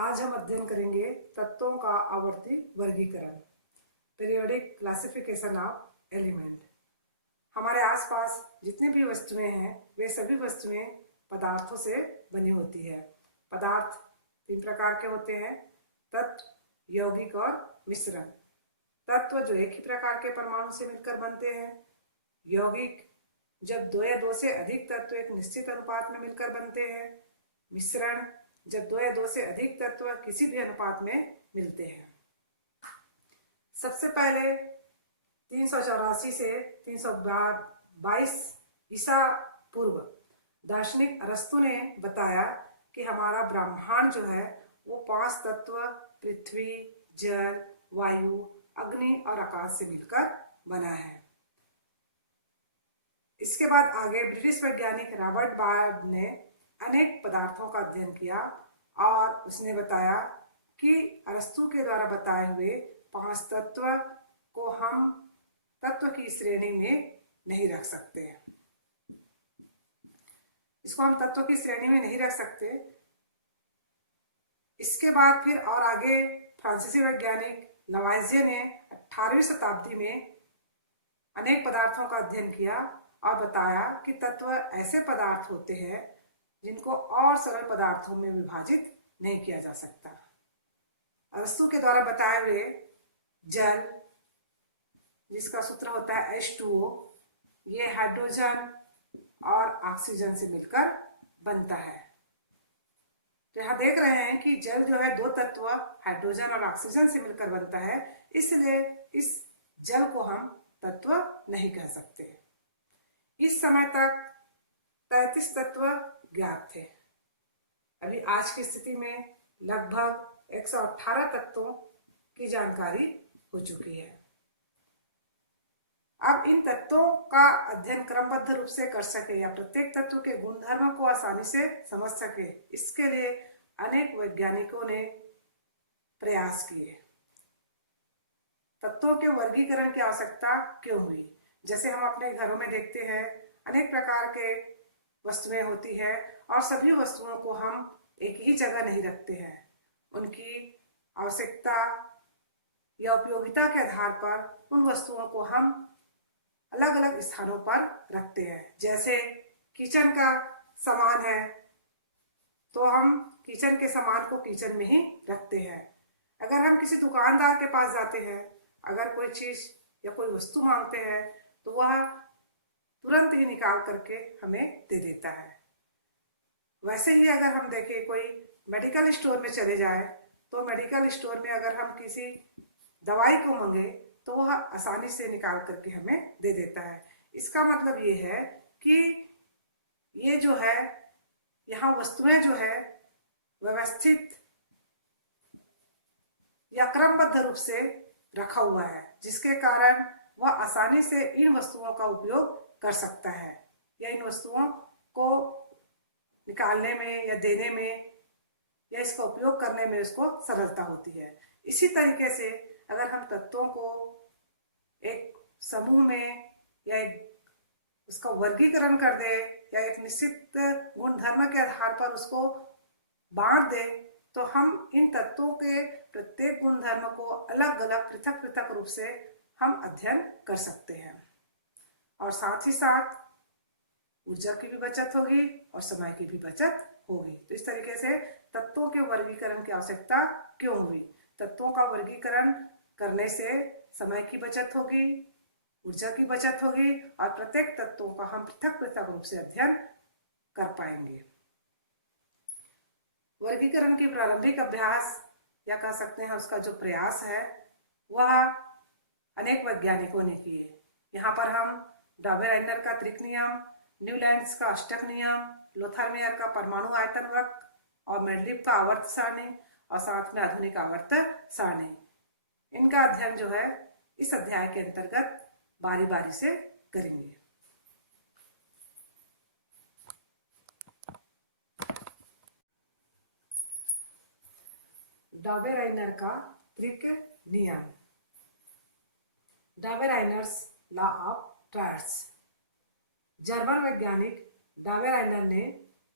आज हम अध्ययन करेंगे तत्वों का आवर्ती वर्गीकरण, पीरियोडिक क्लासिफिकेशन ऑफ एलिमेंट। हमारे आसपास जितनी भी वस्तुएं हैं वे सभी वस्तुएं पदार्थों से बनी होती है। पदार्थ तीन प्रकार के होते हैं: तत्व, यौगिक और मिश्रण। तत्व जो एक ही प्रकार के परमाणु से मिलकर बनते हैं। यौगिक जब दो या दो से अधिक तत्व एक निश्चित अनुपात में मिलकर बनते हैं। मिश्रण जब दो या दो से अधिक तत्व किसी भी अनुपात में मिलते हैं। सबसे पहले 384 से 322 ईसा पूर्व दार्शनिक अरस्तु ने बताया कि हमारा ब्रह्मांड जो है वो 5 तत्व पृथ्वी, जल, वायु, अग्नि और आकाश से मिलकर बना है। इसके बाद आगे ब्रिटिश वैज्ञानिक रॉबर्ट बार्ड ने अनेक पदार्थों का अध्ययन किया और उसने बताया कि अरस्तु के द्वारा बताए हुए 5 तत्व को हम तत्व की श्रेणी में नहीं रख सकते हैं। इसको हम तत्व की श्रेणी में नहीं रख सकते। इसके बाद फिर और आगे फ्रांसीसी वैज्ञानिक लवाइजिए ने 18वीं शताब्दी में अनेक पदार्थों का अध्ययन किया और बताया कि तत्व ऐसे पदार्थ होते हैं जिनको और सरल पदार्थों में विभाजित नहीं किया जा सकता। अरस्तु के द्वारा बताए हुए जल, जिसका सूत्र होता है H2O, ये हाइड्रोजन और ऑक्सीजन से मिलकर बनता है। तो यहाँ देख रहे हैं कि जल जो है 2 तत्व हाइड्रोजन और ऑक्सीजन से मिलकर बनता है, इसलिए इस जल को हम तत्व नहीं कह सकते। इस समय तक 33 तत्व ज्ञात थे। अभी आज की स्थिति में लगभग 118 तत्वों की जानकारी हो चुकी है। अब इन तत्वों का अध्ययन क्रमबद्ध रूप से कर सके या प्रत्येक तत्व के गुणधर्म को आसानी से समझ सके, इसके लिए अनेक वैज्ञानिकों ने प्रयास किए। तत्वों के वर्गीकरण की आवश्यकता क्यों हुई? जैसे हम अपने घरों में देखते हैं, अनेक प्रकार के वस्तुएं होती है और सभी वस्तुओं को हम एक ही जगह नहीं रखते हैं। उनकी आवश्यकता या उपयोगिता के आधार पर उन वस्तुओं को हम अलग अलग स्थानों पर रखते हैं। जैसे किचन का सामान है तो हम किचन के सामान को किचन में ही रखते हैं। अगर हम किसी दुकानदार के पास जाते हैं, अगर कोई चीज या कोई वस्तु मांगते हैं तो वह तुरंत ही निकाल करके हमें दे देता है। वैसे ही अगर हम देखें, कोई मेडिकल स्टोर में चले जाए तो मेडिकल स्टोर में अगर हम किसी दवाई को मांगे तो वह आसानी से निकाल करके हमें दे देता है। इसका मतलब ये है कि ये जो है, यहाँ वस्तुएं जो है व्यवस्थित या क्रमबद्ध रूप से रखा हुआ है, जिसके कारण वह आसानी से इन वस्तुओं का उपयोग कर सकता है या इन वस्तुओं को निकालने में या देने में या इसका उपयोग करने में उसको सरलता होती है। इसी तरीके से अगर हम तत्वों को एक समूह में या एक उसका वर्गीकरण कर दे या एक निश्चित गुणधर्म के आधार पर उसको बांट दे तो हम इन तत्वों के प्रत्येक गुणधर्म को अलग अलग पृथक पृथक रूप से हम अध्ययन कर सकते हैं और साथ ही साथ ऊर्जा की भी बचत होगी और समय की भी बचत होगी। तो इस तरीके से तत्वों के वर्गीकरण की आवश्यकता क्यों हुई? तत्वों का वर्गीकरण करने से समय की बचत होगी, ऊर्जा की बचत होगी और प्रत्येक तत्वों का हम पृथक पृथक रूप से अध्ययन कर पाएंगे। वर्गीकरण की प्रारंभिक अभ्यास या कह सकते हैं उसका जो प्रयास है वह अनेक वैज्ञानिकों ने किए। यहाँ पर हम डॉबेराइनर का त्रिक नियम, न्यूलैंड्स का अष्टक नियम, लोथरमेयर का परमाणु आयतन वक्र और मेंडलीव का आवर्त सारणी और साथ में आधुनिक आवर्त सारणी, इनका अध्ययन जो है इस अध्याय के अंतर्गत बारी बारी से करेंगे। डॉबेराइनर का त्रिक नियम, डॉबेराइनर्स लॉ ऑफ ट्रायड्स। जर्मन वैज्ञानिक डॉबेराइनर ने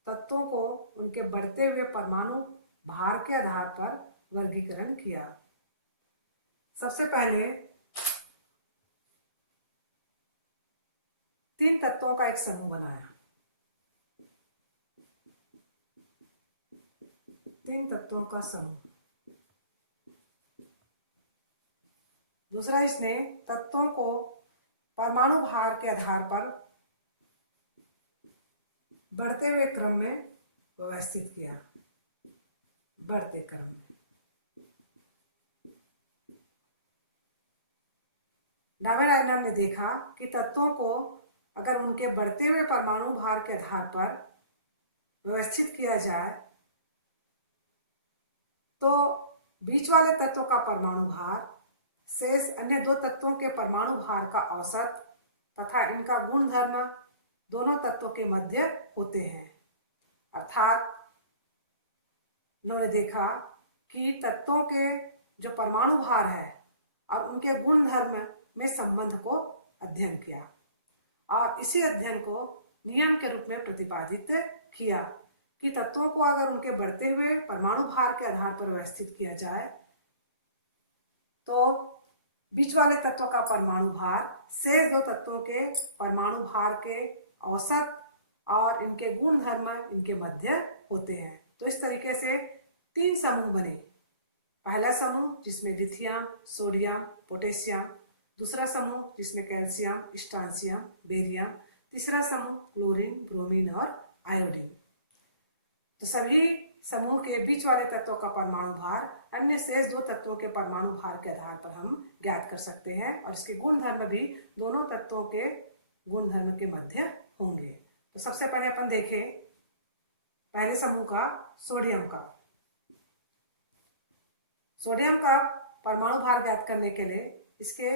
तत्वों को उनके बढ़ते हुए परमाणु भार के आधार पर वर्गीकरण किया। सबसे पहले 3 तत्वों का एक समूह बनाया। 3 तत्वों का समूह। दूसरा, इसने तत्वों को परमाणु भार के आधार पर बढ़ते हुए क्रम में व्यवस्थित किया। बढ़ते क्रम में डावेराइनर ने देखा कि तत्वों को अगर उनके बढ़ते हुए परमाणु भार के आधार पर व्यवस्थित किया जाए तो बीच वाले तत्व का परमाणु भार शेष अन्य 2 तत्वों के परमाणु भार का औसत तथा इनका गुणधर्म दोनों तत्वों के मध्य होते हैं। अर्थात उन्होंने देखा कि तत्वों के जो परमाणु भार है और उनके गुणधर्म में संबंध को अध्ययन किया और इसी अध्ययन को नियम के रूप में प्रतिपादित किया कि तत्वों को अगर उनके बढ़ते हुए परमाणु भार के आधार पर व्यवस्थित किया जाए तो बीच वाले तत्व का परमाणु भार शेष 2 तत्वों के परमाणु भार के औसत और इनके गुणधर्म इनके मध्य होते हैं। तो इस तरीके से 3 समूह बने। पहला समूह जिसमें लिथियम, सोडियम, पोटेशियम, दूसरा समूह जिसमें कैल्शियम, स्ट्रांसियम, बेरियम, तीसरा समूह क्लोरीन, ब्रोमीन और आयोडीन। तो सभी समूह के बीच वाले तत्वों का परमाणु भार अन्य शेष 2 तत्वों के परमाणु भार के आधार पर हम ज्ञात कर सकते हैं और इसके गुणधर्म भी दोनों तत्वों के गुणधर्म के मध्य होंगे। तो सबसे पहले अपन देखें पहले समूह का सोडियम का। सोडियम का परमाणु भार ज्ञात करने के लिए इसके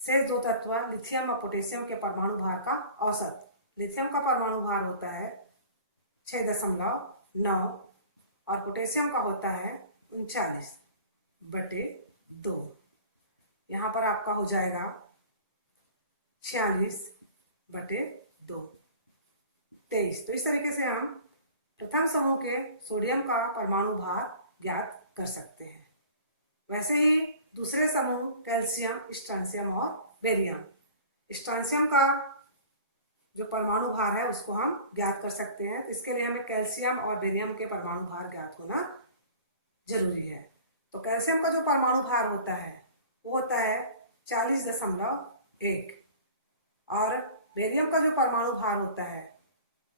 शेष 2 तत्व लिथियम और पोटेशियम के परमाणु भार का औसत। लिथियम का परमाणु भार होता है 6.9 और पोटेशियम का होता है 39/2। यहाँ पर आपका हो जाएगा 46/2, 23। तो इस तरीके से हम प्रथम समूह के सोडियम का परमाणु भार ज्ञात कर सकते हैं। वैसे ही दूसरे समूह कैल्शियम, स्ट्रांसियम और बेरियम। स्ट्रांसियम का जो परमाणु भार है उसको हम ज्ञात कर सकते हैं। इसके लिए हमें कैल्शियम और बेरियम के परमाणु भार ज्ञात होना जरूरी है। तो कैल्शियम का जो परमाणु भार होता है वो होता है 40.1 और बेरियम का जो परमाणु भार होता है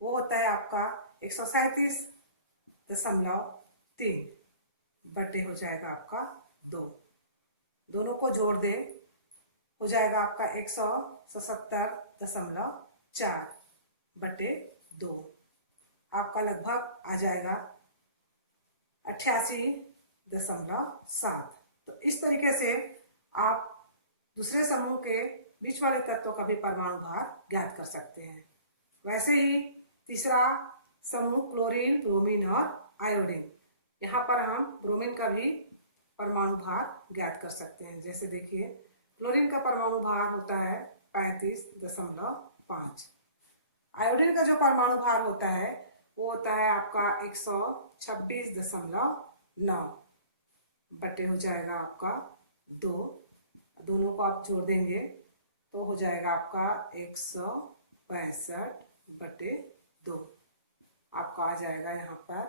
वो होता है आपका 137.3 बटे हो जाएगा आपका 2। दोनों को जोड़ दे हो जाएगा आपका 177.4/2। आपका लगभग आ जाएगा 88.7। तो इस तरीके से आप दूसरे समूह के बीच वाले तत्वों का भी परमाणु भार ज्ञात कर सकते हैं। वैसे ही तीसरा समूह क्लोरीन, ब्रोमीन और आयोडीन। यहाँ पर हम ब्रोमीन का भी परमाणु भार ज्ञात कर सकते हैं। जैसे देखिए क्लोरीन का परमाणु भार होता है 35.5। आयोडीन का जो परमाणु भार होता है वो होता है आपका 126.9 बटे हो जाएगा आपका 2। दोनों को आप जोड़ देंगे तो हो जाएगा आपका 162/2। आपका आ जाएगा यहाँ पर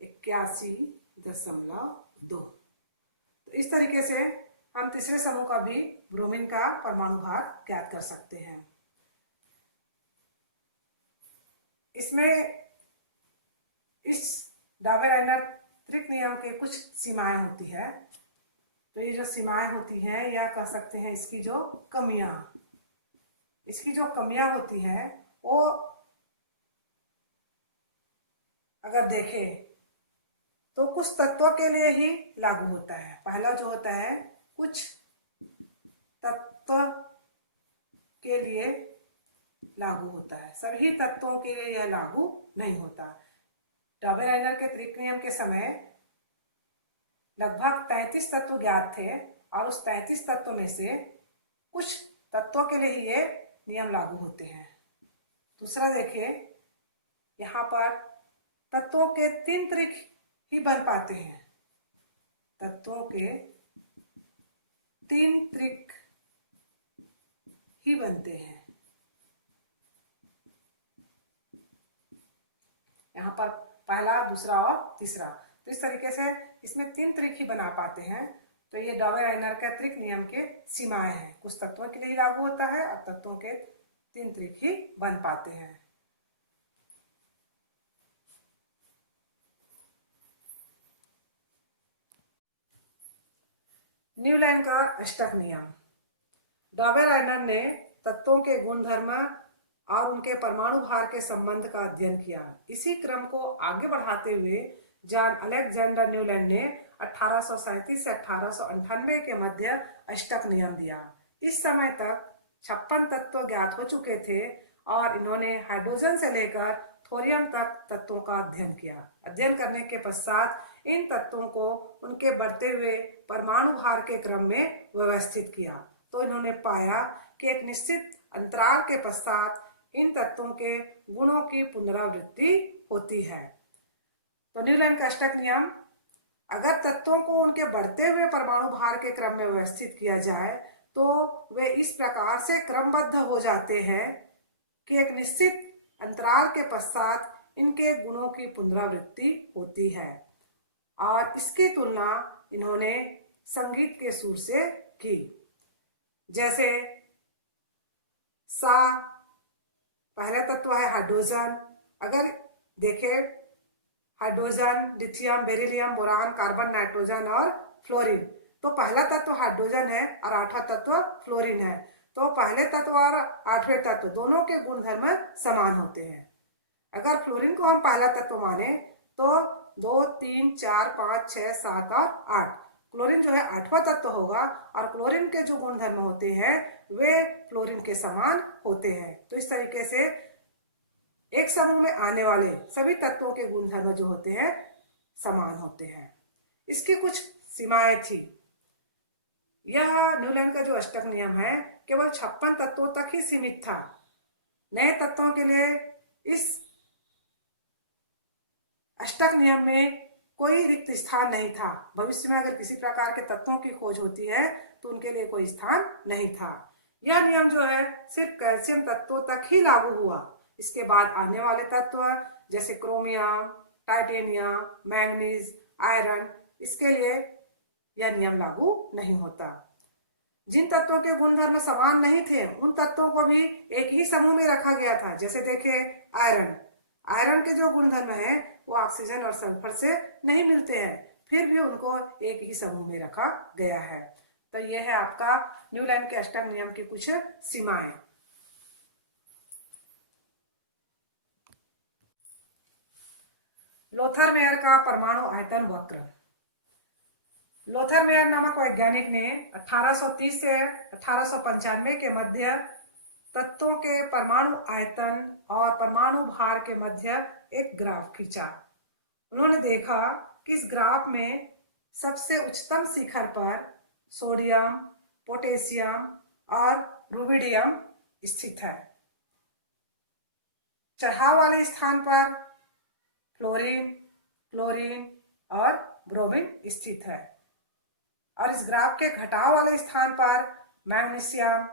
81.2। तो इस तरीके से हम तीसरे समूह का भी ब्रोमीन का परमाणु भार ज्ञात कर सकते हैं। इसमें इस डावेराइनर-त्रिक नियम के कुछ सीमाएं होती है। तो ये जो सीमाएं होती हैं या कह सकते हैं इसकी जो कमियां होती हैं वो अगर देखें तो कुछ तत्वों के लिए ही लागू होता है। पहला जो होता है कुछ तत्व के लिए लागू होता है, सभी तत्वों के लिए यह लागू नहीं होता। डावेराइनर के त्रिक नियम के समय लगभग 33 तत्व ज्ञात थे और उस 33 तत्व में से कुछ तत्वों के लिए ही ये नियम लागू होते हैं। दूसरा देखिए यहाँ पर तत्वों के 3 त्रिक ही बन पाते हैं। तत्वों के 3 त्रिक ही बनते हैं। यहाँ पर पहला, दूसरा और तीसरा, तो इस तरीके से इसमें 3 त्रिक ही बना पाते हैं। तो ये डॉबे-राइनर का त्रिक नियम के सीमाएं हैं। कुछ तत्वों के लिए ही लागू होता है और तत्वों के 3 त्रिक ही बन पाते हैं। न्यूलैंड का अष्टक नियम। डॉबे-राइनर ने तत्वों के गुणधर्म और उनके परमाणु भार के संबंध का अध्ययन किया। इसी क्रम को आगे बढ़ाते हुए जॉन अलेक्जेंडर न्यूलैंड ने 1837 से 1898 के मध्य अष्टक नियम दिया। इस समय तक 56 तत्व ज्ञात हो चुके थे और इन्होंने हाइड्रोजन से लेकर थोरियम तक तत्वों का अध्ययन किया। अध्ययन करने के पश्चात इन तत्वों को उनके बढ़ते हुए परमाणु भार के क्रम में व्यवस्थित किया। तो इन्होंने पाया कि एक निश्चित अंतराल के पश्चात इन तत्वों के गुणों की पुनरावृत्ति होती है। तो न्यूलैंड का अष्टक नियम, अगर तत्वों को उनके बढ़ते हुए परमाणु भार के क्रम में व्यवस्थित किया जाए तो वे इस प्रकार से क्रमबद्ध हो जाते हैं कि एक निश्चित अंतराल के पश्चात इनके गुणों की पुनरावृत्ति होती है। और इसकी तुलना इन्होंने संगीत के सुर से की। जैसे सा पहला तत्व है हाइड्रोजन। अगर देखें, hydrogen, lithium, beryllium, boron, carbon, nitrogen और फ्लोरीन, तो पहला तत्व हाइड्रोजन है और 8वां तत्व फ्लोरीन है। तो पहले तत्व और 8वें तत्व दोनों के गुणधर्म समान होते हैं। अगर फ्लोरीन को हम पहला तत्व माने तो 2, 3, 4, 5, 6, 7 और 8, क्लोरीन जो है 8वां तत्व होगा और क्लोरीन के जो गुणधर्म होते हैं वे फ्लोरीन के समान होते हैं। तो इस तरीके से एक समूह में आने वाले सभी तत्वों के गुणधर्म जो होते हैं समान होते हैं। इसकी कुछ सीमाएं थी। यह न्यूलैंड का जो अष्टक नियम है केवल 56 तत्वों तक ही सीमित था। नए तत्वों के लिए इस अष्टक नियम में कोई रिक्त स्थान नहीं था। भविष्य में अगर किसी प्रकार के तत्वों की खोज होती है तो उनके लिए कोई स्थान नहीं था। यह नियम जो है सिर्फ कैल्शियम तत्वों तक ही लागू हुआ। इसके बाद आने वाले तत्व जैसे क्रोमियम, टाइटेनियम, मैंगनीज, आयरन, इसके लिए यह नियम लागू नहीं होता। जिन तत्वों के गुणधर्म समान नहीं थे उन तत्वों को भी एक ही समूह में रखा गया था। जैसे देखे आयरन, आयरन के जो गुणधर्म है वो ऑक्सीजन और सल्फर से नहीं मिलते हैं, फिर भी उनको एक ही समूह में रखा गया है। तो ये है आपका न्यूलैंड के अष्टक नियम की कुछ सीमाएं। लोथर मेयर का परमाणु आयतन वक्र। लोथर मेयर नामक वैज्ञानिक ने 1830 से 1895 के मध्य तत्वों के परमाणु आयतन और परमाणु भार के मध्य एक ग्राफ खींचा। उन्होंने देखा कि इस ग्राफ में सबसे उच्चतम शिखर पर सोडियम, पोटेशियम और रुबिडियम स्थित है। चढ़ाव वाले स्थान पर फ्लोरीन, क्लोरीन और ब्रोमीन स्थित है और इस ग्राफ के घटाव वाले स्थान पर मैग्नीशियम,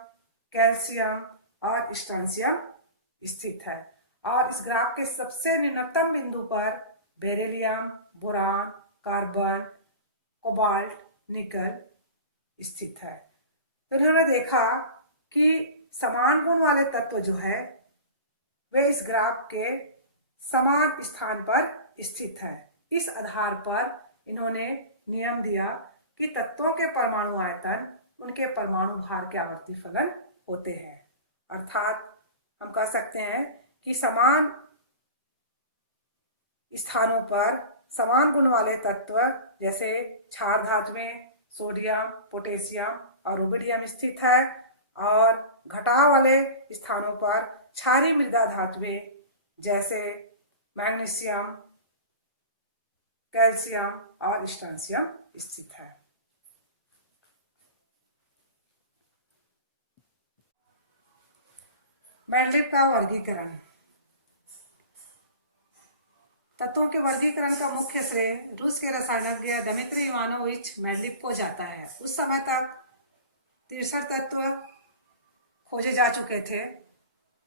कैल्शियम और स्ट्रोंशियम स्थित है और इस ग्राफ के सबसे न्यूनतम बिंदु पर बेरिलियम, बोरान, कार्बन, कोबाल्ट, निकल स्थित है। तो उन्होंने देखा कि समान गुण वाले तत्व जो है वे इस ग्राफ के समान स्थान पर स्थित है। इस आधार पर इन्होंने नियम दिया कि तत्वों के परमाणु आयतन उनके परमाणु भार के आवर्ती फलन होते हैं। अर्थात हम कह सकते हैं कि समान स्थानों पर समान गुण वाले तत्व जैसे क्षार धातुएं सोडियम, पोटेशियम और रुबिडियम स्थित है और घटाव वाले स्थानों पर क्षारीय मृदा धातुएं जैसे मैग्नीशियम, कैल्शियम और स्ट्रोंशियम स्थित है। मेंडलीव का वर्गीकरण। तत्वों के वर्गीकरण का मुख्य श्रेय रूस के रसायनज्ञ दिमित्री इवानोविच मेंडलीव को जाता है। उस समय तक 63 तत्व खोजे जा चुके थे।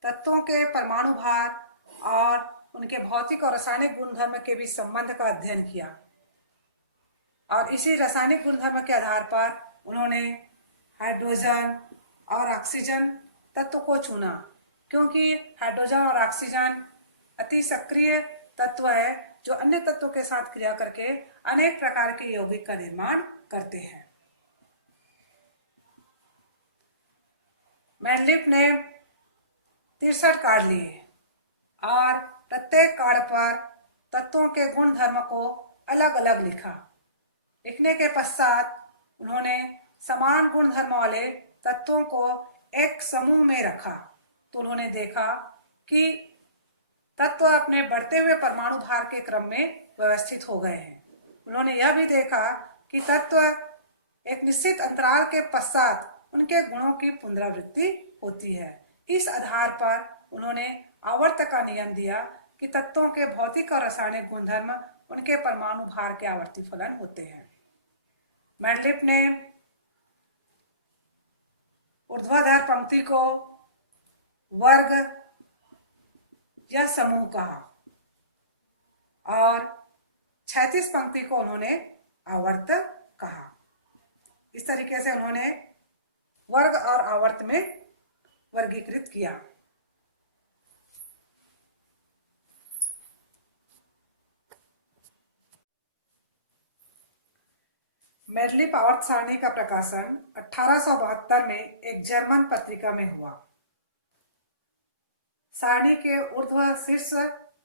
तत्वों के परमाणु भार और उनके भौतिक और रासायनिक गुणधर्म के बीच संबंध का अध्ययन किया और इसी रासायनिक गुणधर्म के आधार पर उन्होंने हाइड्रोजन और ऑक्सीजन तत्व को चुना, क्योंकि हाइड्रोजन और ऑक्सीजन अति सक्रिय तत्व है जो अन्य तत्वों के साथ क्रिया करके अनेक प्रकार के यौगिक का निर्माण करते हैं। मेंडलीव ने 63 कार्ड लिए और प्रत्येक कार्ड पर तत्वों के गुण धर्म को अलग अलग लिखा। लिखने के पश्चात उन्होंने समान गुण धर्म वाले तत्वों को एक समूह में रखा, तो उन्होंने देखा कि तत्व अपने बढ़ते हुए परमाणु भार के क्रम में व्यवस्थित हो गए हैं। उन्होंने यह भी देखा कि तत्व एक निश्चित अंतराल के पश्चात उनके गुणों की पुनरावृत्ति होती है। इस आधार पर उन्होंने आवर्त का नियम दिया कि तत्वों के भौतिक और रासायनिक गुणधर्म उनके परमाणु भार के आवर्ती फलन होते हैं। मेंडलीव ने ऊर्ध्वाधर पंक्ति को वर्ग या समूह कहा और क्षैतिज पंक्ति को उन्होंने आवर्त कहा। इस तरीके से उन्होंने वर्ग और आवर्त में वर्गीकृत किया। मेंडलीव आवर्त सारणी का प्रकाशन 1872 में एक जर्मन पत्रिका में हुआ। सारणी के ऊर्ध्व शीर्ष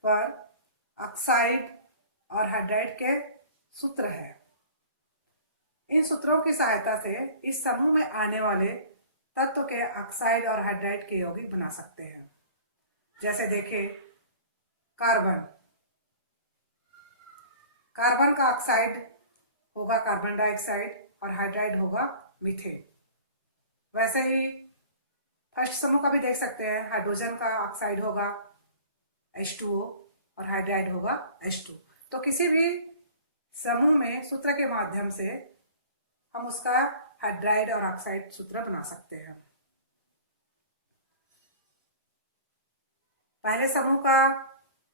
पर ऑक्साइड और हाइड्राइड के सूत्र है। इन सूत्रों की सहायता से इस समूह में आने वाले तत्व के ऑक्साइड और हाइड्राइड के यौगिक बना सकते हैं। जैसे देखें, कार्बन का ऑक्साइड होगा कार्बन डाइऑक्साइड और हाइड्राइड होगा मीथेन। वैसे ही फर्स्ट समूह का भी देख सकते हैं, हाइड्रोजन का ऑक्साइड होगा H2O और हाइड्राइड होगा H2। तो किसी भी समूह में सूत्र के माध्यम से हम उसका हाइड्राइड और ऑक्साइड सूत्र बना सकते हैं। पहले समूह का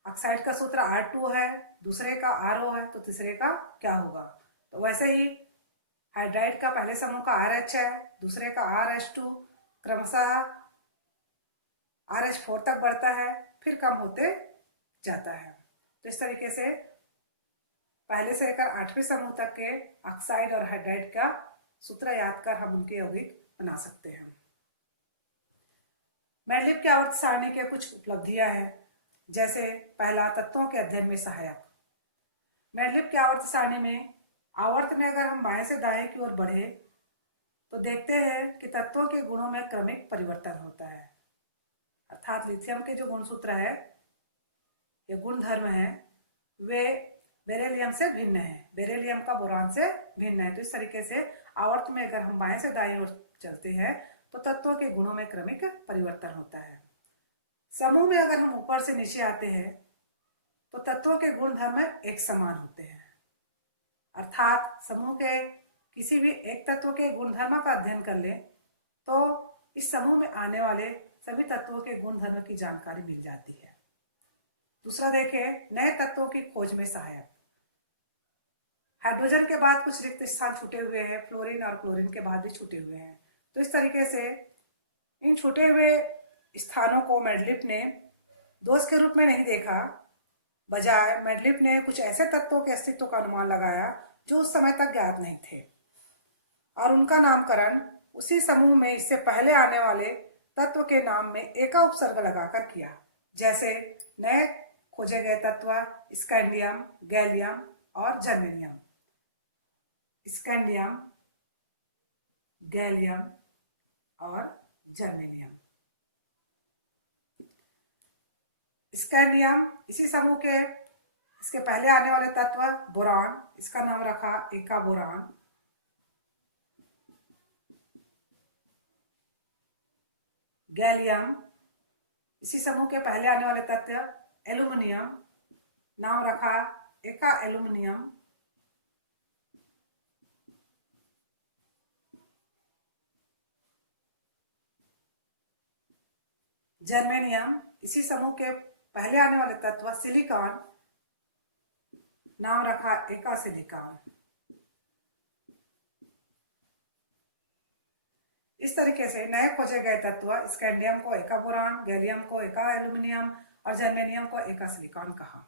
ऑक्साइड का सूत्र R2 है, दूसरे का RO है, तो तीसरे का क्या होगा? तो वैसे ही हाइड्राइड का पहले समूह का RH है, दूसरे का RH2, क्रमशः RH4 तक बढ़ता है, फिर कम होते जाता है। तो इस तरीके से पहले से लेकर 8वें समूह तक के ऑक्साइड और हाइड्राइड का सूत्र याद कर हम उनके यौगिक बना सकते हैं। मेंडलीव की आवर्त सारणी के कुछ उपलब्धियां हैं। जैसे पहला, तत्वों के अध्ययन में सहायक। मेंडलीव की आवर्त सारणी में आवर्त में अगर हम बाएं से दाएं की ओर बढ़े तो देखते हैं कि तत्वों के गुणों में क्रमिक परिवर्तन होता है। अर्थात लिथियम के जो गुणसूत्र है या गुण धर्म है वे बेरिलियम से भिन्न है, बेरिलियम का बोरान से भिन्न है। तो इस तरीके से आवर्त में अगर हम बाएं से दाएं ओर चलते हैं तो तत्वों के गुणों में क्रमिक परिवर्तन होता है। समूह में अगर हम ऊपर से नीचे आते हैं तो तत्वों के गुण धर्म एक समान होते हैं। अर्थात समूह के किसी भी एक तत्व के गुणधर्म का अध्ययन कर ले तो इस समूह में आने वाले सभी तत्वों के गुणधर्म की जानकारी मिल जाती है। दूसरा देखें, नए तत्वों की खोज में सहायक। हाइड्रोजन के बाद कुछ रिक्त स्थान छूटे हुए हैं, फ्लोरीन और क्लोरीन के बाद भी छूटे हुए हैं। तो इस तरीके से इन छूटे हुए स्थानों को मेंडलीव ने दोष के रूप में नहीं देखा, बजाय मेंडलीव ने कुछ ऐसे तत्वों के अस्तित्व का अनुमान लगाया जो उस समय तक ज्ञात नहीं थे और उनका नामकरण उसी समूह में इससे पहले आने वाले तत्व के नाम में एका उपसर्ग लगाकर किया। जैसे नए खोजे गए तत्व स्कैंडियम, गैलियम और जर्मेनियम। स्कैंडियम, गैलियम और जर्मेनियम। स्कैंडियम इसी समूह के इसके पहले आने वाले तत्व बोरान, इसका नाम रखा एका बोरान। गैलियम इसी समूह के पहले आने वाले तत्व एल्यूमिनियम, नाम रखा एका एल्यूमिनियम, जर्मेनियम। इसी समूह के पहले आने वाले तत्व सिलिकॉन, नाम रखा एका सिलिकॉन। इस तरीके से नए खोजे गए तत्व स्कैंडियम को एका बोरान, गैलियम को एका एल्यूमिनियम और जर्मेनियम को एका सिलिकॉन कहा।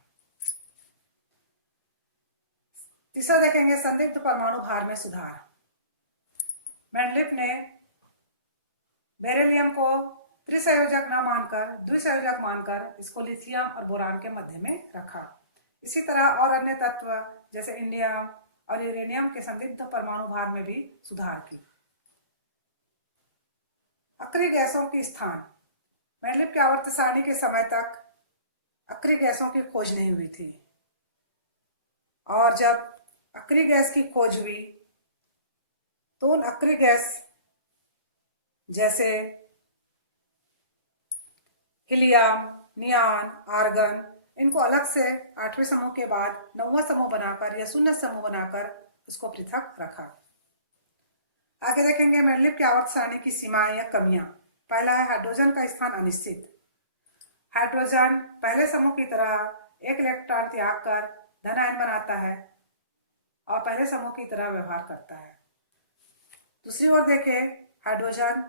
तीसरा देखेंगे संदिग्ध परमाणु भार में सुधार। मेंडलीफ ने बेरिलियम को त्रिसंयोजक न मानकर द्विसंयोजक मानकर इसको लिथियम और बोरान के मध्य में रखा। इसी तरह और अन्य तत्व जैसे इंडियम और यूरेनियम के संदिग्ध परमाणु भार में भी सुधार की। अक्रिय गैसों की स्थान। मेंडलीफ के आवर्त सारणी के समय तक अक्रिय गैसों की खोज नहीं हुई थी, और जब अक्रिय गैस की खोज हुई तो उन अक्रिय गैस जैसे हीलियम, नियान, आर्गन, इनको अलग से 8वें समूह के बाद 9वां समूह बनाकर या शून्य समूह बनाकर उसको पृथक रखा। आगे देखेंगे मेंडलीफ के आवर्त सारणी की सीमाएं या कमियां। पहला है हाइड्रोजन का स्थान अनिश्चित। हाइड्रोजन पहले समूह की तरह एक इलेक्ट्रॉन त्याग कर धन आयन बनाता है और पहले समूह की तरह व्यवहार करता है। दूसरी ओर देखें, हाइड्रोजन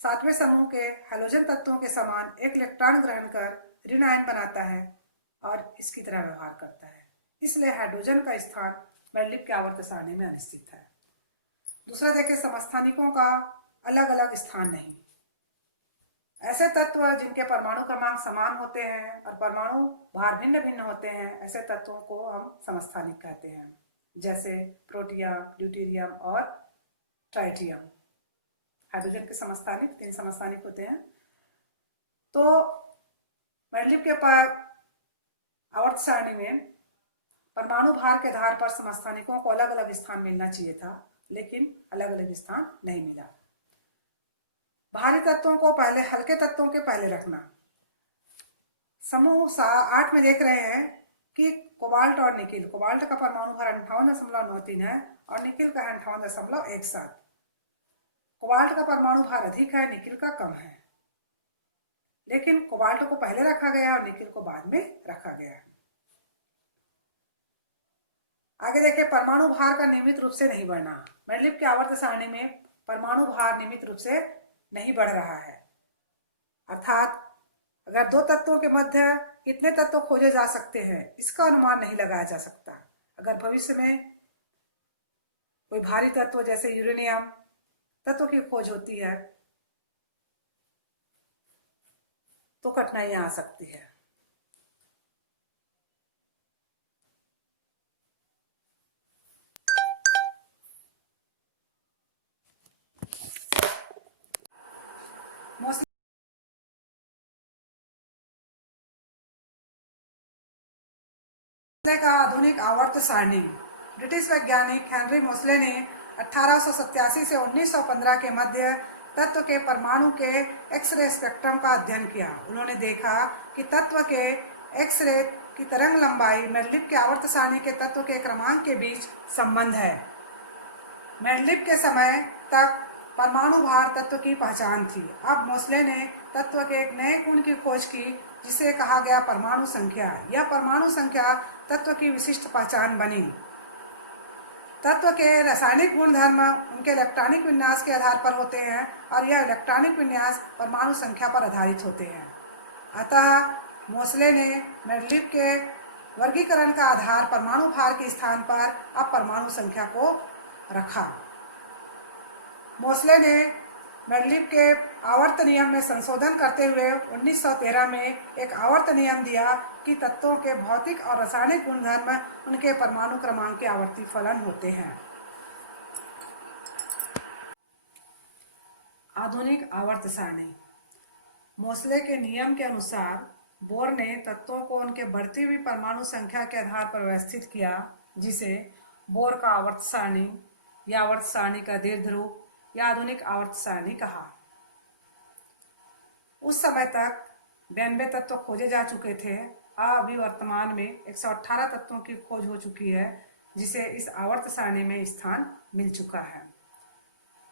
7वें समूह के हैलोजन तत्वों के समान एक इलेक्ट्रॉन ग्रहण कर ऋण आयन बनाता है और इसकी तरह व्यवहार करता है। इसलिए हाइड्रोजन का स्थान मेंडलीफ के आवर्त सारणी में अनिश्चित है। दूसरा देखें, समस्थानिकों का अलग अलग स्थान नहीं। ऐसे तत्व जिनके परमाणु क्रमांक समान होते हैं और परमाणु भार भिन्न भिन्न होते हैं, ऐसे तत्वों को हम समस्थानिक कहते हैं, जैसे प्रोटियम, ड्यूटेरियम और ट्राइटियम। हाइड्रोजन के समस्थानिक 3 समस्थानिक होते हैं। तो मेंडलीफ के आवर्त सारणी में परमाणु भार के आधार पर समस्थानिकों को अलग अलग स्थान मिलना चाहिए था, लेकिन अलग अलग स्थान नहीं मिला। भारी तत्वों को पहले हल्के तत्वों के पहले रखना। समूह 8 में देख रहे हैं कि कोबाल्ट और निकिल। कोबाल्ट का परमाणु भार 58.93 है और निकिल का 58.17। कोबाल्ट का परमाणु भार अधिक है, निकिल का कम है, लेकिन कोबाल्ट को पहले रखा गया और निकिल को बाद में रखा गया। आगे देखिए, परमाणु भार का नियमित रूप से नहीं बढ़ना। मेंडलीफ के आवर्त सारणी में परमाणु भार नियमित रूप से नहीं बढ़ रहा है, अर्थात अगर 2 तत्वों के मध्य कितने तत्व खोजे जा सकते हैं इसका अनुमान नहीं लगाया जा सकता। अगर भविष्य में कोई भारी तत्व जैसे यूरेनियम तत्व की खोज होती है तो कठिनाइयां आ सकती है। मोस्ले का आधुनिक आवर्त सारणी। ब्रिटिश वैज्ञानिक हेनरी मोस्ले ने 1887 से 1915 के मध्य तत्व के परमाणु के एक्सरे स्पेक्ट्रम का अध्ययन किया। उन्होंने देखा कि तत्व के एक्सरे की तरंग लंबाई मेंडलीफ के आवर्त सारणी के तत्व के क्रमांक के बीच संबंध है। मेंडलीफ के समय तक परमाणु भार तत्व की पहचान थी। अब मोस्ले ने तत्व के एक नए गुण की खोज की जिसे कहा गया परमाणु संख्या। यह परमाणु संख्या तत्व की विशिष्ट पहचान बनी। तत्व के रासायनिक गुणधर्म उनके इलेक्ट्रॉनिक विन्यास के आधार पर होते हैं और यह इलेक्ट्रॉनिक विन्यास परमाणु संख्या पर आधारित होते हैं। अतः मोस्ले ने मेंडलीफ के वर्गीकरण का आधार परमाणु भार के स्थान पर अब परमाणु संख्या को रखा। मोस्ले ने मेंडलीफ के आवर्त नियम में संशोधन करते हुए 1913 में एक आवर्त नियम दिया कि तत्वों के भौतिक और रासायनिक गुणधर्म उनके परमाणु क्रमांक के आवर्ती फलन होते हैं। आधुनिक आवर्त सारणी। मोस्ले के नियम के अनुसार बोर ने तत्वों को उनके बढ़ती हुई परमाणु संख्या के आधार पर व्यवस्थित किया, जिसे बोर का आवर्त सारणी या आवर्त सारणी का दीर्घ रूप या आधुनिक आवर्त सारणी कहा। उस समय तक 92 तत्व खोजे जा चुके थे अभी वर्तमान में 118 तत्वों की खोज हो चुकी है, जिसे इस आवर्त सारणी में स्थान मिल चुका है।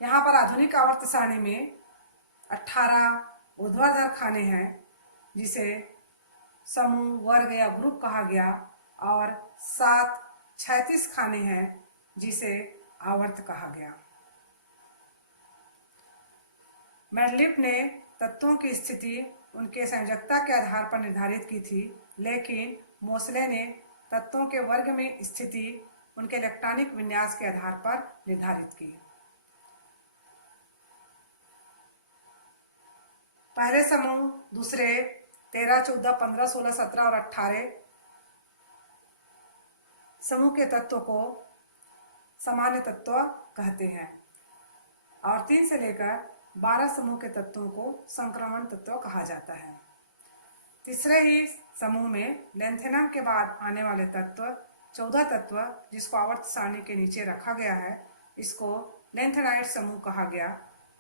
यहाँ पर आधुनिक आवर्त सारणी में 18 ऊर्ध्वाधर खाने हैं, जिसे समूह, वर्ग या ग्रुप कहा गया, और 7 36 खाने हैं, जिसे आवर्त कहा गया। मेंडलीफ ने तत्वों की स्थिति उनके संयोजकता के आधार पर निर्धारित की थी, लेकिन मोसले ने तत्वों के वर्ग में स्थिति उनके इलेक्ट्रॉनिक विन्यास के आधार पर निर्धारित की। पहले समूह, दूसरे, 13, 14, 15, 16, 17 और 18 समूह के तत्व को सामान्य तत्व कहते हैं, और 3 से लेकर 12 समूह के तत्वों को संक्रमण तत्व कहा जाता है। तीसरे ही समूह में लेंथेनम के बाद आने वाले तत्व 14 तत्व, जिसको आवर्त सारणी के नीचे रखा गया है, इसको लेंथेनाइड समूह कहा गया।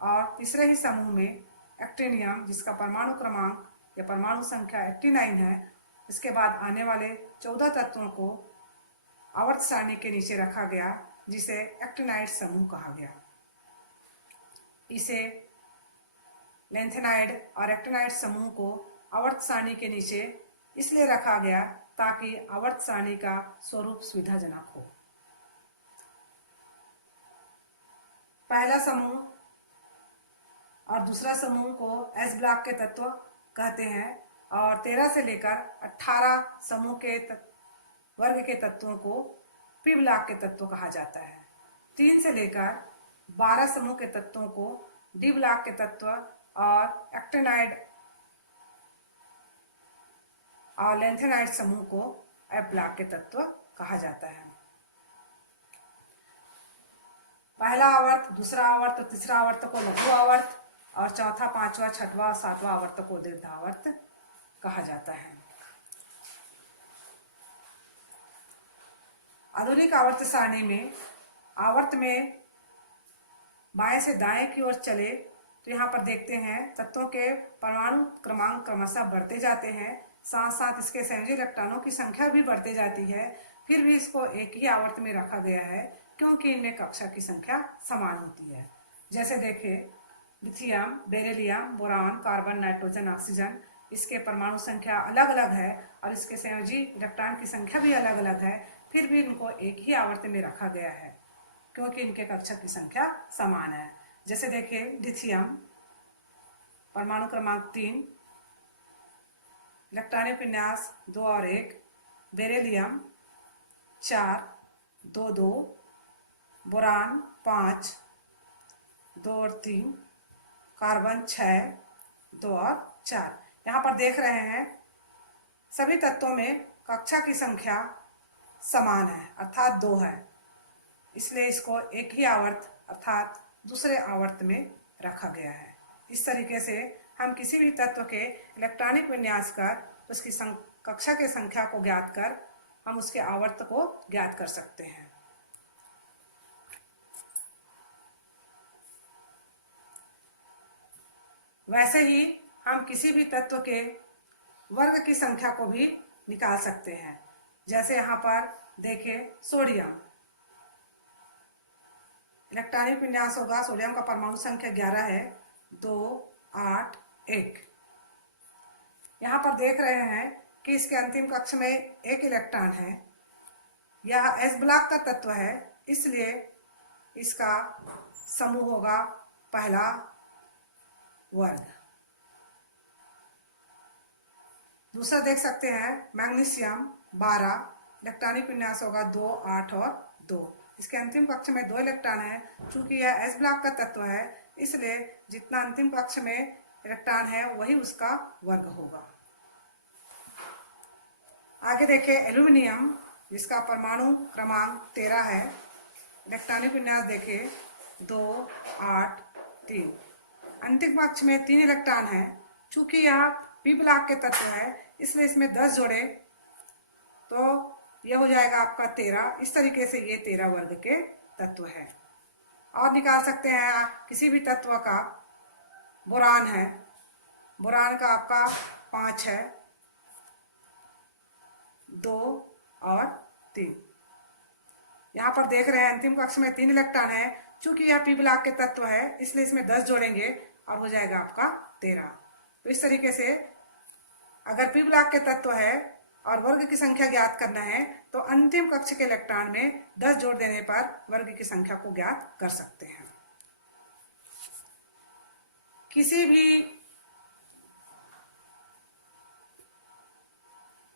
और तीसरे ही समूह में एक्टिनियम, जिसका परमाणु क्रमांक या परमाणु संख्या 89 है, इसके बाद आने वाले 14 तत्वों को आवर्त सारणी के नीचे रखा गया, जिसे एक्टिनाइड समूह कहा गया। इसे लेंथेनाइड और एक्टिनाइड समूह को आवर्त सारणी के नीचे इसलिए रखा गया ताकि आवर्त सारणी का स्वरूप सुविधाजनक हो। पहला समूह और दूसरा समूह को एस ब्लॉक के तत्व कहते हैं, और 13 से लेकर 18 समूह के वर्ग के तत्वों को पी ब्लॉक के तत्व कहा जाता है। 3 से लेकर 12 समूह के तत्वों को डी ब्लॉक के तत्व और एक्टिनाइड और लेंथेनाइड समूह को एफ ब्लॉक के तत्व कहा जाता है। पहला आवर्त, दूसरा आवर्त और तीसरा आवर्त को लघु आवर्त, और चौथा, पांचवा, छठवां और सातवां आवर्त को दीर्घ आवर्त कहा जाता है। आधुनिक आवर्त सारणी में आवर्त में बाएं से दाएं की ओर चले तो यहाँ पर देखते हैं तत्वों के परमाणु क्रमांक क्रमशः बढ़ते जाते हैं, साथ साथ इसके संयोजी इलेक्ट्रॉनों की संख्या भी बढ़ती जाती है। फिर भी इसको एक ही आवर्त में रखा गया है, क्योंकि इनमें कक्षा की संख्या समान होती है। जैसे देखें, lithium, beryllium, boron, carbon, nitrogen, oxygen, इसके परमाणु संख्या अलग अलग है और इसके संयोजी इलेक्ट्रॉन की संख्या भी अलग अलग है, फिर भी इनको एक ही आवर्त में रखा गया है, क्योंकि इनके कक्षा की संख्या समान है। जैसे देखिए, लिथियम परमाणु क्रमांक 3, इलेक्ट्रॉनिक विन्यास 2 और 1, बेरिलियम 4, 2, 2, बोरान 5, 2 और 3, कार्बन 6, 2 और 4। यहाँ पर देख रहे हैं सभी तत्वों में कक्षा की संख्या समान है, अर्थात 2 है, इसलिए इसको एक ही आवर्त अर्थात दूसरे आवर्त में रखा गया है। इस तरीके से हम किसी भी तत्व के इलेक्ट्रॉनिक विन्यास कर उसकी कक्षा के संख्या को ज्ञात कर हम उसके आवर्त को ज्ञात कर सकते हैं। वैसे ही हम किसी भी तत्व के वर्ग की संख्या को भी निकाल सकते हैं। जैसे यहाँ पर देखें, सोडियम, इलेक्ट्रॉनिक विन्यास होगा, सोडियम का परमाणु संख्या 11 है, 2, 8, 1। यहाँ पर देख रहे हैं कि इसके अंतिम कक्ष में एक इलेक्ट्रॉन है। यह एस ब्लॉक का तत्व है, इसलिए इसका समूह होगा पहला वर्ग। दूसरा देख सकते हैं, मैग्नीशियम 12, इलेक्ट्रॉनिक विन्यास होगा 2, 8 और 2। इसके अंतिम कक्ष में 2 इलेक्ट्रॉन है। चूंकि यह एस ब्लॉक का तत्व है, इसलिए जितना अंतिम कक्ष में इलेक्ट्रॉन है वही उसका वर्ग होगा। आगे देखें, एल्यूमिनियम, जिसका परमाणु क्रमांक 13 है, इलेक्ट्रॉनिक विन्यास देखें 2, 8, 3। अंतिम कक्ष में 3 इलेक्ट्रॉन है। चूंकि यह पी ब्लॉक के तत्व है, इसलिए इसमें 10 जोड़े तो यह हो जाएगा आपका 13। इस तरीके से ये 13 वर्ग के तत्व है। और निकाल सकते हैं किसी भी तत्व का। बोरान है, बोरान का आपका 5 है, 2 और 3। यहाँ पर देख रहे हैं अंतिम कक्ष में 3 इलेक्ट्रॉन है। चूंकि यह पी ब्लॉक के तत्व है इसलिए इसमें 10 जोड़ेंगे और हो जाएगा आपका 13। तो इस तरीके से अगर पी ब्लॉक के तत्व है और वर्ग की संख्या ज्ञात करना है तो अंतिम कक्ष के इलेक्ट्रॉन में 10 जोड़ देने पर वर्ग की संख्या को ज्ञात कर सकते हैं। किसी भी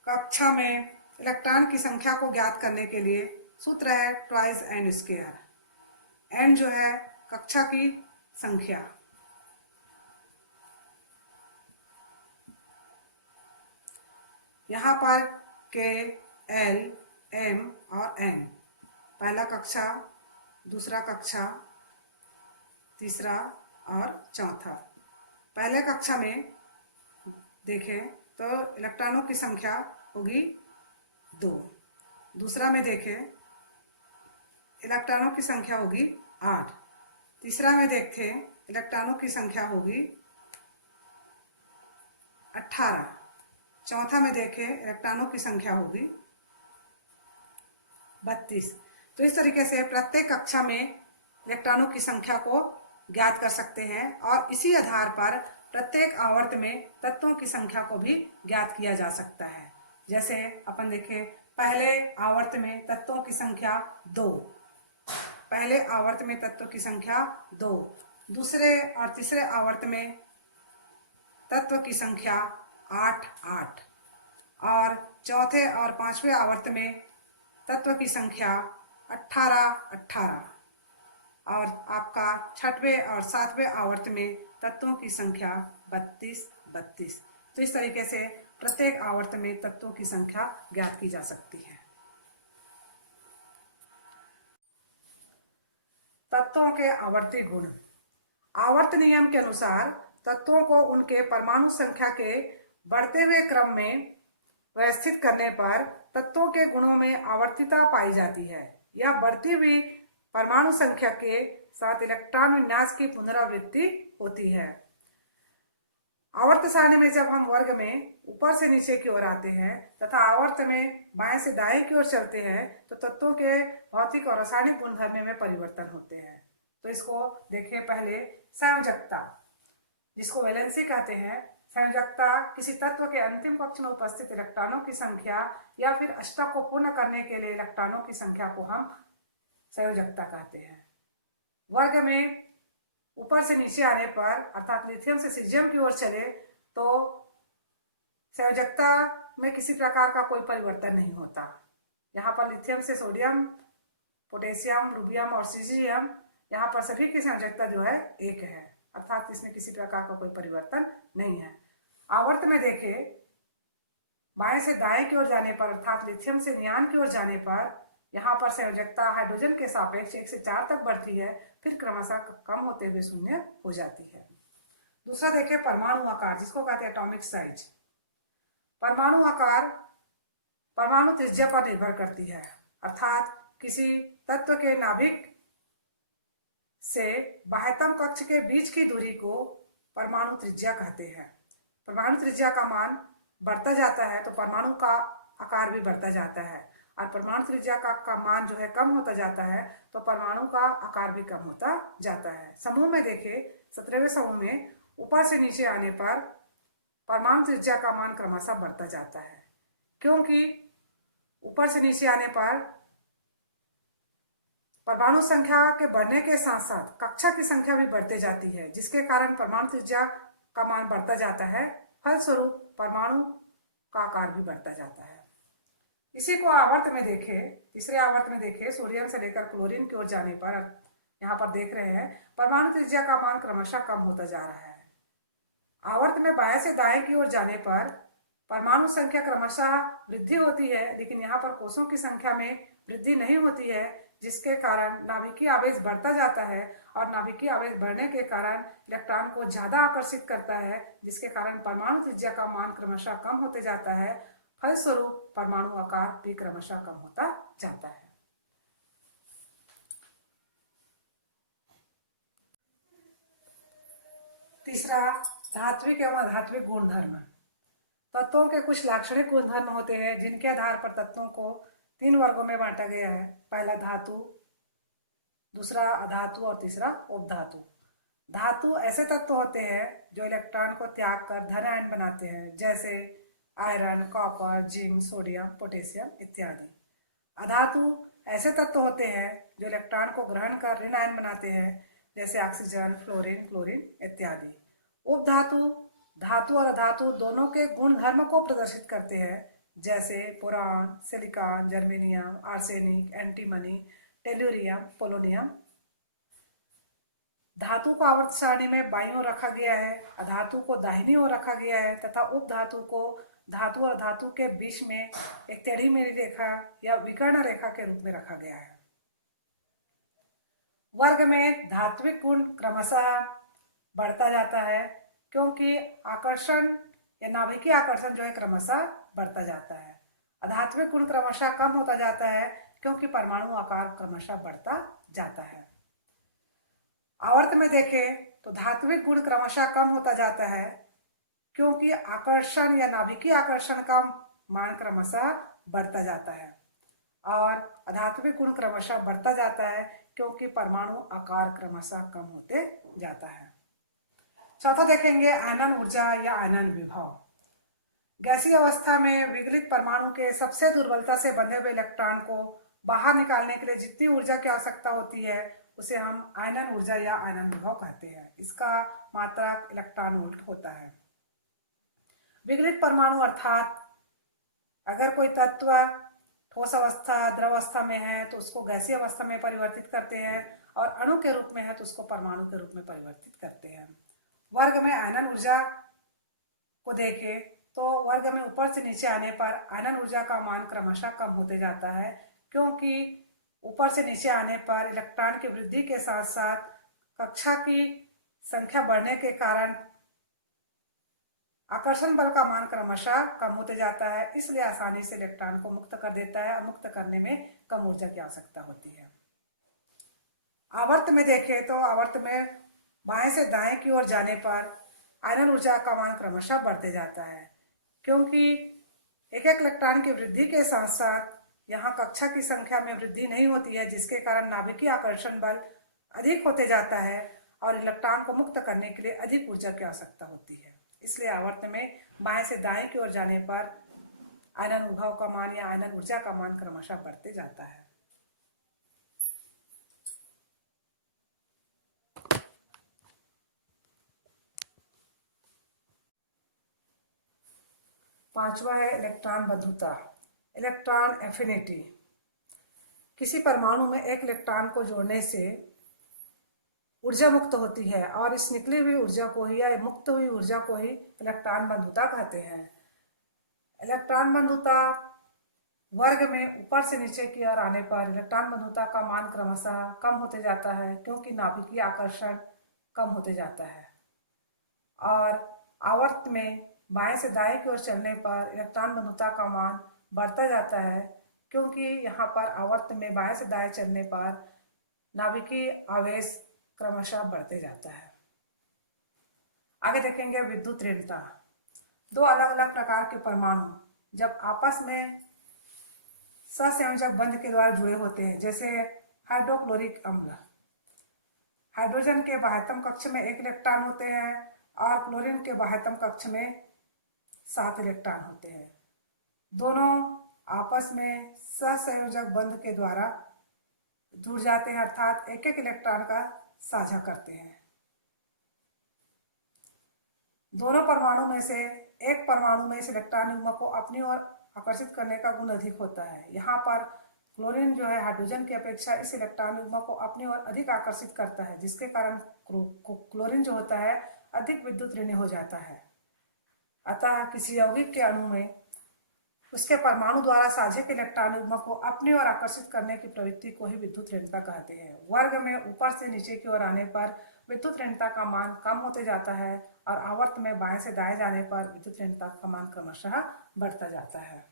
कक्षा में इलेक्ट्रॉन की संख्या को ज्ञात करने के लिए सूत्र है ट्वाइस एन स्क्वायर। एन जो है कक्षा की संख्या, यहाँ पर के, एल, एम और एन, पहला कक्षा, दूसरा कक्षा, तीसरा और चौथा। पहले कक्षा में देखें तो इलेक्ट्रॉनों की संख्या होगी 2। दूसरा में देखें इलेक्ट्रॉनों की संख्या होगी 8। तीसरा में देखें इलेक्ट्रॉनों की संख्या होगी 18। चौथा में देखें इलेक्ट्रॉनों की संख्या होगी 32। तो इस तरीके से प्रत्येक कक्षा में इलेक्ट्रॉनों की संख्या को ज्ञात कर सकते हैं और इसी आधार पर प्रत्येक आवर्त में तत्वों की संख्या को भी ज्ञात किया जा सकता है। जैसे अपन देखें पहले आवर्त में तत्वों की संख्या 2, पहले आवर्त में तत्वों की संख्या 2, दूसरे और तीसरे आवर्त में तत्व की संख्या 8 8 और चौथे और पांचवें आवर्त में तत्व की संख्या 18 18 और आपका छठवें और सातवें आवर्त में तत्वों की संख्या 32 32। तो इस तरीके से प्रत्येक आवर्त में तत्वों की संख्या ज्ञात की जा सकती है। तत्वों के आवर्ती गुण। आवर्त नियम के अनुसार तत्वों को उनके परमाणु संख्या के बढ़ते हुए क्रम में व्यवस्थित करने पर तत्वों के गुणों में आवर्तिता पाई जाती है। यह बढ़ती हुई परमाणु संख्या के साथ इलेक्ट्रॉन विन्यास की पुनरावृत्ति होती है। आवर्त सारणी में जब हम वर्ग में ऊपर से नीचे की ओर आते हैं तथा आवर्त में बाएं से दाएं की ओर चलते हैं तो तत्वों के भौतिक और रासायनिक गुणधर्म में परिवर्तन होते हैं। तो इसको देखिए पहले संयोजकता, जिसको वैलेंसी कहते हैं। संयोजकता किसी तत्व के अंतिम कक्ष में उपस्थित इलेक्ट्रॉनों की संख्या या फिर अष्टक को पूर्ण करने के लिए इलेक्ट्रॉनों की संख्या को हम संयोजकता कहते हैं। वर्ग में ऊपर से नीचे आने पर अर्थात लिथियम से सीजियम की ओर चले तो संयोजकता में किसी प्रकार का कोई परिवर्तन नहीं होता। यहाँ पर लिथियम से सोडियम, पोटेशियम, रूबियम और सीजियम, यहाँ पर सभी की संयोजकता जो है एक है, अर्थात इसमें किसी प्रकार का कोई परिवर्तन नहीं है। आवर्त में देखें बाएं से दाएं की ओर जाने पर अर्थात लिथियम से नियान की ओर जाने पर यहाँ पर संयोजकता हाइड्रोजन के सापेक्ष 1 से 4 तक बढ़ती है, फिर क्रमशः कम होते हुए शून्य हो जाती है। दूसरा देखें परमाणु आकार, जिसको कहते हैं एटॉमिक साइज। परमाणु आकार परमाणु त्रिज्या पर निर्भर करती है, अर्थात किसी तत्व के नाभिक से बाह्यतम कक्ष के बीच की दूरी को परमाणु त्रिज्या कहते हैं। परमाणु त्रिज्या का मान बढ़ता जाता है तो परमाणु का आकार भी बढ़ता जाता है और परमाणु त्रिज्या का मान जो है कम होता जाता है तो परमाणु का आकार भी कम होता जाता है। समूह में देखें 17वें समूह में ऊपर से नीचे आने पर परमाणु त्रिज्या का मान क्रमशः बढ़ता जाता है, क्योंकि ऊपर से नीचे आने पर परमाणु संख्या के बढ़ने के साथ साथ कक्षा की संख्या भी बढ़ते जाती है, जिसके कारण परमाणु त्रिज्या का मान बढ़ता जाता है। फलस्वरूप परमाणु का आकार भी बढ़ता जाता है। इसी को आवर्त में देखें, तीसरे आवर्त में देखें सोडियम से लेकर क्लोरीन की ओर जाने पर यहाँ पर देख रहे हैं परमाणु त्रिज्या का मान क्रमशः कम होता जा रहा है। आवर्त में बाएं से दाएं की ओर जाने पर परमाणु संख्या क्रमशः वृद्धि होती है, लेकिन यहाँ पर कोषों की संख्या में वृद्धि नहीं होती है, जिसके कारण नाभिकीय आवेश बढ़ता जाता है और नाभिकीय आवेश बढ़ने के कारण इलेक्ट्रॉन को ज्यादा आकर्षित करता है, जिसके कारण परमाणु त्रिज्या का मान क्रमशः कम होते जाता है। फलस्वरूप परमाणु आकार भी क्रमशः कम होता जाता है। तीसरा धात्विक एवं अधात्विक गुणधर्म। तत्वों के कुछ लाक्षणिक गुणधर्म होते हैं जिनके आधार पर तत्वों को 3 वर्गों में बांटा गया है। पहला धातु, दूसरा अधातु और तीसरा उपधातु। धातु ऐसे तत्व होते हैं जो इलेक्ट्रॉन को त्याग कर धन आयन बनाते हैं, जैसे iron, copper, zinc, sodium, potassium इत्यादि। अधातु ऐसे तत्व होते हैं जो इलेक्ट्रॉन को ग्रहण कर ऋण आयन बनाते हैं, जैसे ऑक्सीजन, फ्लोरीन, क्लोरीन इत्यादि। उपधातु धातु और अधातु दोनों के गुण धर्म को प्रदर्शित करते हैं, जैसे boron, silicon, germanium, arsenic, antimony, tellurium, polonium. धातु को आवर्त सारणी में बाईं ओर रखा गया है, अधातु को दाहिनी ओर रखा गया है तथा उपधातु को धातु और धातु के बीच में एक टेढ़ी मेढ़ी रेखा या विकर्ण रेखा के रूप में रखा गया है। वर्ग में धात्विक गुण क्रमशः बढ़ता जाता है, क्योंकि आकर्षण या नाभिकीय आकर्षण जो है क्रमशः बढ़ता जाता है। अधात्विक गुण क्रमशः कम होता जाता है, क्योंकि परमाणु आकार क्रमशः बढ़ता जाता है। आवर्त में देखें तो धात्विक गुण क्रमशः कम होता जाता है, क्योंकि आकर्षण या नाभिकीय आकर्षण का मान क्रमशः बढ़ता जाता है, और अधात्विक गुण क्रमशः बढ़ता जाता है, क्योंकि परमाणु आकार क्रमशः कम होते जाता है। चौथा देखेंगे आयनन ऊर्जा या आयनन विभव। गैसीय अवस्था में विगलित परमाणु के सबसे दुर्बलता से बंधे हुए इलेक्ट्रॉन को बाहर निकालने के लिए जितनी ऊर्जा की आवश्यकता होती है उसे हम आयनन ऊर्जा या आयनन विभव कहते हैं। इसका मात्रक इलेक्ट्रॉन वोल्ट होता है। विगलित परमाणु अर्थात अगर कोई तत्व ठोस अवस्था, द्रव अवस्था में है तो उसको गैसीय अवस्था में परिवर्तित करते हैं, और अणु के रूप में है तो उसको परमाणु के रूप में परिवर्तित करते हैं। वर्ग में आयनन ऊर्जा को देखें तो वर्ग में ऊपर से नीचे आने पर आयनन ऊर्जा का मान क्रमशः कम होते जाता है, क्योंकि ऊपर से नीचे आने पर इलेक्ट्रॉन की वृद्धि के साथ साथ कक्षा की संख्या बढ़ने के कारण आकर्षण बल का मान क्रमशः कम होते जाता है, इसलिए आसानी से इलेक्ट्रॉन को मुक्त कर देता है, और मुक्त करने में कम ऊर्जा की आवश्यकता होती है। आवर्त में देखें तो आवर्त में बाएं से दाएं की ओर जाने पर आयनन ऊर्जा का मान क्रमशः बढ़ते जाता है, क्योंकि एक एक इलेक्ट्रॉन की वृद्धि के साथ साथ यहाँ कक्षा की संख्या में वृद्धि नहीं होती है, जिसके कारण नाभिकीय आकर्षण बल अधिक होते जाता है और इलेक्ट्रॉन को मुक्त करने के लिए अधिक ऊर्जा की आवश्यकता होती है। इसलिए आवर्त में बाएं से दाएं की ओर जाने पर आयनन विभव का मान या आयनन ऊर्जा का मान क्रमशः बढ़ते जाता है। पांचवा है इलेक्ट्रॉन बंधुता, इलेक्ट्रॉन एफिनिटी। किसी परमाणु में एक इलेक्ट्रॉन को जोड़ने से ऊर्जा मुक्त होती है, और इस निकली हुई ऊर्जा को ही या मुक्त हुई ऊर्जा को ही इलेक्ट्रॉन बंधुता कहते हैं। इलेक्ट्रॉन बंधुता वर्ग में ऊपर से नीचे की ओर आने पर इलेक्ट्रॉन बंधुता का मान क्रमशः कम होते जाता है, क्योंकि नाभिकीय आकर्षण कम होते जाता है। और आवर्त में बाएं से दाएं की ओर चलने पर इलेक्ट्रॉन बंधुता का मान बढ़ता जाता है, क्योंकि यहाँ पर आवर्त में बाएं से दाएं चलने पर नाभिकीय आवेश क्रमशः बढ़ते जाता है। आगे देखेंगे विद्युत ऋणता। दो अलग अलग प्रकार के परमाणु जब आपस में सहसंयोजक बंध के द्वारा जुड़े होते हैं, जैसे हाइड्रोक्लोरिक अम्ल, हाइड्रोजन के बाह्यतम कक्ष में 1 इलेक्ट्रॉन होते हैं और क्लोरीन के बाह्यतम कक्ष में 7 इलेक्ट्रॉन होते हैं। दोनों आपस में सहसंयोजक बंध के द्वारा जुड़ जाते हैं, अर्थात एक एक इलेक्ट्रॉन का साझा करते हैं। दोनों परमाणु में से एक परमाणु में इस इलेक्ट्रॉन युग्म को अपनी ओर आकर्षित करने का गुण अधिक होता है। यहाँ पर क्लोरीन जो है हाइड्रोजन की अपेक्षा इस इलेक्ट्रॉन युग्म को अपनी ओर अधिक आकर्षित करता है, जिसके कारण क्लोरीन जो होता है अधिक विद्युत ऋणी हो जाता है। अतः किसी यौगिक के अणु में उसके परमाणु द्वारा साझे के इलेक्ट्रॉन युग्म को अपनी ओर आकर्षित करने की प्रवृत्ति को ही विद्युत ऋणता कहते हैं। वर्ग में ऊपर से नीचे की ओर आने पर विद्युत ऋणता का मान कम होते जाता है, और आवर्त में बाएं से दाएं जाने पर विद्युत ऋणता का मान क्रमशः बढ़ता जाता है।